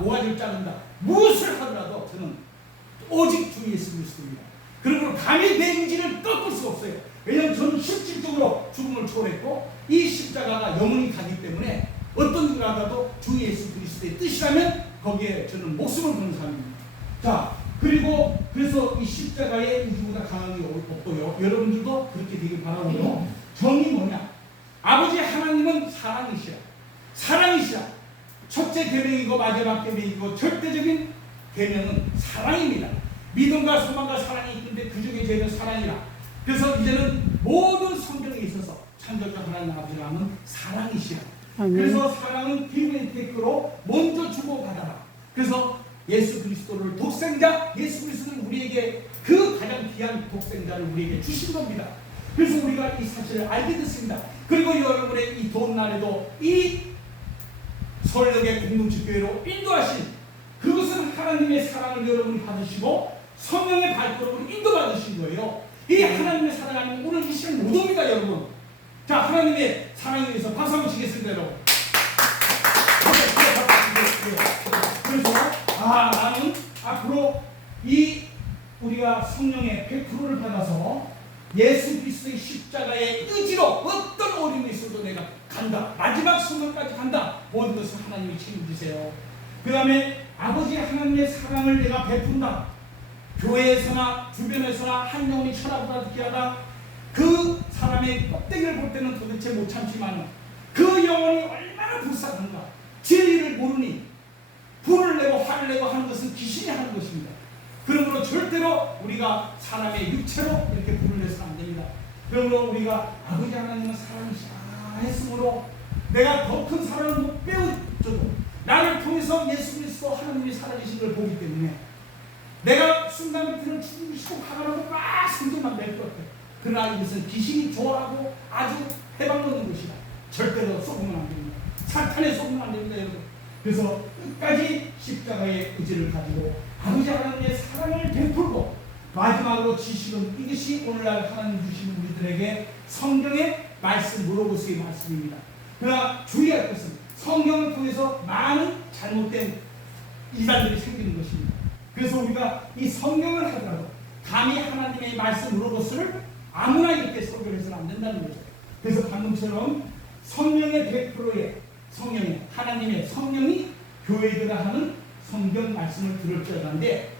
모아질 자는다. 무엇을 하더라도 저는 오직 주 예수 그리스도입니다. 그러므로 감히 내 의지를 꺾을 수 없어요. 왜냐하면 저는 실질적으로 죽음을 초월했고 이 십자가가 영원히 가기 때문에 어떤 일을 하더라도 주 예수 그리스도의 뜻이라면 거기에 저는 목숨을 거는 사람입니다. 자 그리고 그래서 이 십자가의 의지보다 강한 게 없고요. 여러분들도 그렇게 되길 바라고요. 정이 뭐냐? 아버지 하나님은 사랑이시라. 사랑이시라. 첫째 계명 이고 마지막 계명이고 절대적인 계명은 사랑입니다. 믿음과 소망과 사랑이 있는데 그 중에 제일 사랑이라. 그래서 이제는 모든 성경에 있어서 창조자 하나님 아버지 하나님은 사랑이시라. 아멘. 그래서 사랑은 기브의 테크로 먼저 주고 받아라. 그래서 예수 그리스도를 독생자, 예수 그리스도는 우리에게 그 가장 귀한 독생자를 우리에게 주신 겁니다. 그래서 우리가 이 사실을 알게 됐습니다. 그리고 여러분의 이 좋은 날에도 이 서울역의 공동체교회로 인도하신 그것은 하나님의 사랑을 여러분이 받으시고 성령의 발걸음을 인도받으신 거예요. 이 하나님의 사랑하면 오늘 이 시간 못 옵니다, 여러분. 자, 하나님의 사랑에 위해서 박수 한번 치겠습니다, 여러분. 그래서 아 나는 앞으로 이 우리가 성령의 100%를 받아서 예수 그리스도의 십자가의 의지로 어려움이 있어도 내가 간다. 마지막 순간까지 간다. 모든 것을 하나님이 책임지세요. 그 다음에 아버지 하나님의 사랑을 내가 베푼다. 교회에서나 주변에서나 한 영혼이 천하보다 귀하다. 그 사람의 껍데기를 볼 때는 도대체 못 참지만 그 영혼이 얼마나 불쌍한가. 진리를 모르니 불을 내고 화를 내고 하는 것은 귀신이 하는 것입니다. 그러므로 절대로 우리가 사람의 육체로 이렇게 불을 내서는 안 됩니다. 그러므로 우리가 아버지 하나님은 사랑이시다 했으므로 내가 더 큰 사랑을 못 배워줘도 나를 통해서 예수 그리스도 하나님이 살아계신 걸 보기 때문에 내가 순간부터는 죽으시고 가가라고 막 성질만 낼것 같아. 그러나 이것은 귀신이 좋아하고 아주 해방받는 것이다. 절대로 속으면 안 됩니다. 사탄에 속으면 안 됩니다, 여러분. 그래서 끝까지 십자가의 의지를 가지고 아버지 하나님의 사랑을 베풀고 마지막으로 지식은 이것이 오늘날 하나님 주신 우리들에게 성경의 말씀 물어보세요 말씀입니다. 그러나 주의할 것은 성경을 통해서 많은 잘못된 이단들이 생기는 것입니다. 그래서 우리가 이 성경을 하더라도 감히 하나님의 말씀 물어보스를 아무나 이렇게 설교를 해서는 안 된다는 거죠. 그래서 방금처럼 성령의 100%의 성령의 하나님의 성령이 교회들가 하는 성경 말씀을 들을 줄 알았는데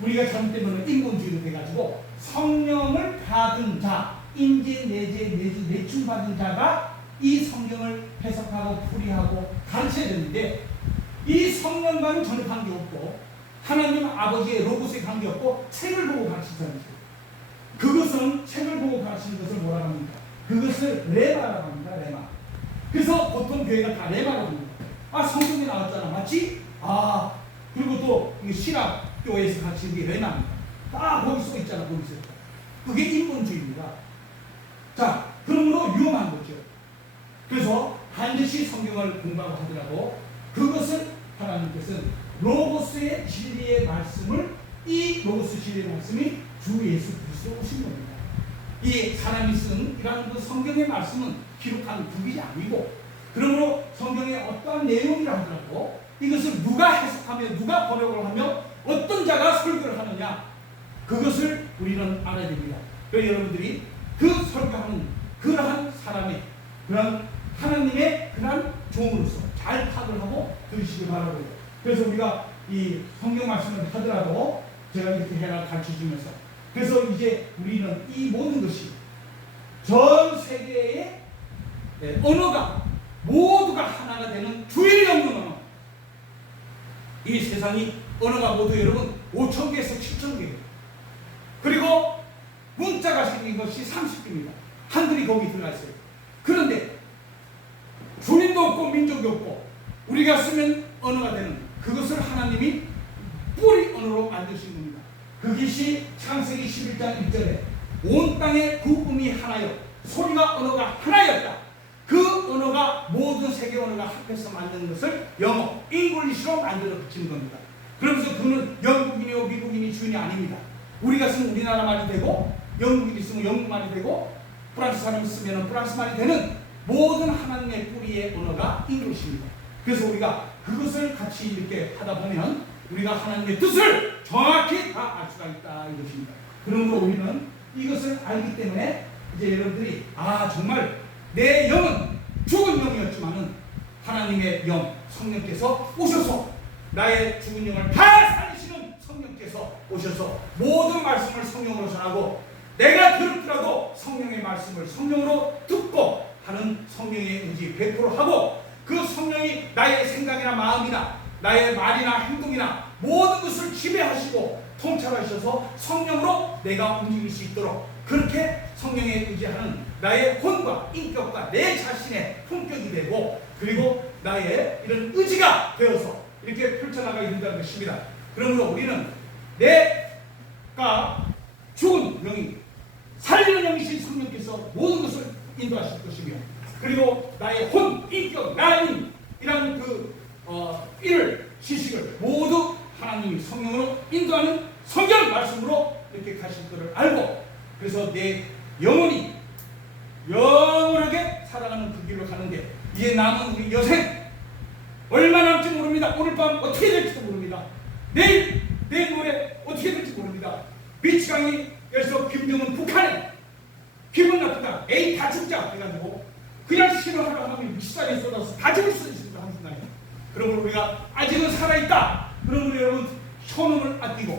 우리가 잘못되면 인본주의로 돼가지고 성령을 받은 자 인재 내재 내주 내춘 받은 자가 이 성경을 해석하고 풀이하고 가르쳐야 되는데 이 성령과는 전혀 관계없고 하나님 아버지의 로고스에 관계없고 책을 보고 가르치는 사람이죠. 그것은 책을 보고 가르치는 것을 뭐라 합니까? 그것을 레마라고 합니다. 레마. 그래서 보통 교회가 다 레마라고 합니다. 아 성경에 나왔잖아, 맞지? 아 그리고 또 신학 교회에서 가르치는 게 레마입니다. 다 거기 써 있잖아, 거기 써. 그게 인본주의입니다. 자, 그러므로 위험한 거죠. 그래서 반드시 성경을 공부하고 하더라도 그것을 하나님께서는 로고스의 진리의 말씀을 이 로고스 진리의 말씀이 주 예수 그리스도 오신 겁니다. 이 사람이 쓴 이러한 그 성경의 말씀은 기록한 북이 아니고 그러므로 성경의 어떠한 내용이라 하더라도 이것을 누가 해석하며 누가 번역을 하며 어떤 자가 설교를 하느냐 그것을 우리는 알아야 됩니다. 그래서 여러분들이 그 설교하는 그러한 사람의 그런 하나님의 그러한 종으로서 잘 파악을 하고 들으시기 바라고요. 그래서 우리가 이 성경 말씀을 하더라도 제가 이렇게 해라 가르쳐 주면서 그래서 이제 우리는 이 모든 것이 전 세계의 네, 언어가 모두가 하나가 되는 주일이 없는 언어. 이 세상이 언어가 모두 여러분 5천 개에서 7천 개예요. 그리고 문자가 생긴 것이 30개입니다. 한글이 거기 들어가 있어요. 그런데 주민도 없고 민족이 없고 우리가 쓰면 언어가 되는 그것을 하나님이 뿌리 언어로 만드신 겁니다. 그것이 창세기 11장 1절에 온 땅의 구음이 하나요 소리가 언어가 하나였다. 그 언어가 모든 세계 언어가 합해서 만든 것을 영어, 잉글리시로 만들어 붙이는 겁니다. 그러면서 그는 영국인이요 미국인이 주인이 아닙니다. 우리가 쓰면 우리나라 말이 되고 영국인이 쓰면 영국 말이 되고 프랑스 사람이 쓰면 프랑스 말이 되는 모든 하나님의 뿌리의 언어가 잉글리시입니다. 그래서 우리가 그것을 같이 이렇게 하다 보면 우리가 하나님의 뜻을 정확히 다 알 수가 있다 이것입니다. 그러므로 우리는 이것을 알기 때문에 이제 여러분들이 아 정말 내 영은 죽은 영이었지만은 하나님의 영 성령께서 오셔서 나의 죽은 영을 다 살리시는 성령께서 오셔서 모든 말씀을 성령으로 전하고 내가 들었더라도 성령의 말씀을 성령으로 듣고 하는 성령의 의지 100% 하고 그 성령이 나의 생각이나 마음이나 나의 말이나 행동이나 모든 것을 지배하시고 통찰하셔서 성령으로 내가 움직일 수 있도록 그렇게 성령에 의지하는 나의魂과 인격과 내 자신의 품격이 되고 그리고 나의 이런 의지가 되어서 것입니다. 그러므로 우리는 내가 죽은 영이 살리는 영이신 성령께서 모든 것을 인도하실 것이며 그리고 나의 혼, 인격, 나인이라는 그 어, 이를 지식을 모두 하나님이 성령으로 인도하는 성경 말씀으로 이렇게 가실 것을 알고 그래서 내 영혼이 영원하게 살아가는 그 길로 가는데 이제 남은 우리 여생 얼마 남지 모릅니다. 오늘 밤 어떻게 모릅니다. 내일 내일 모레 어떻게 될지 모릅니다. 미치광이에서 김정은 북한에 기분 나쁘다. 에이 다 죽자 해가지고 그냥 싫어하려 하면 미사일에 쏟아서 다 죽을 수 있습니다. 한순간에. 그러므로 우리가 아직은 살아있다. 그러므로 여러분 현음을 아끼고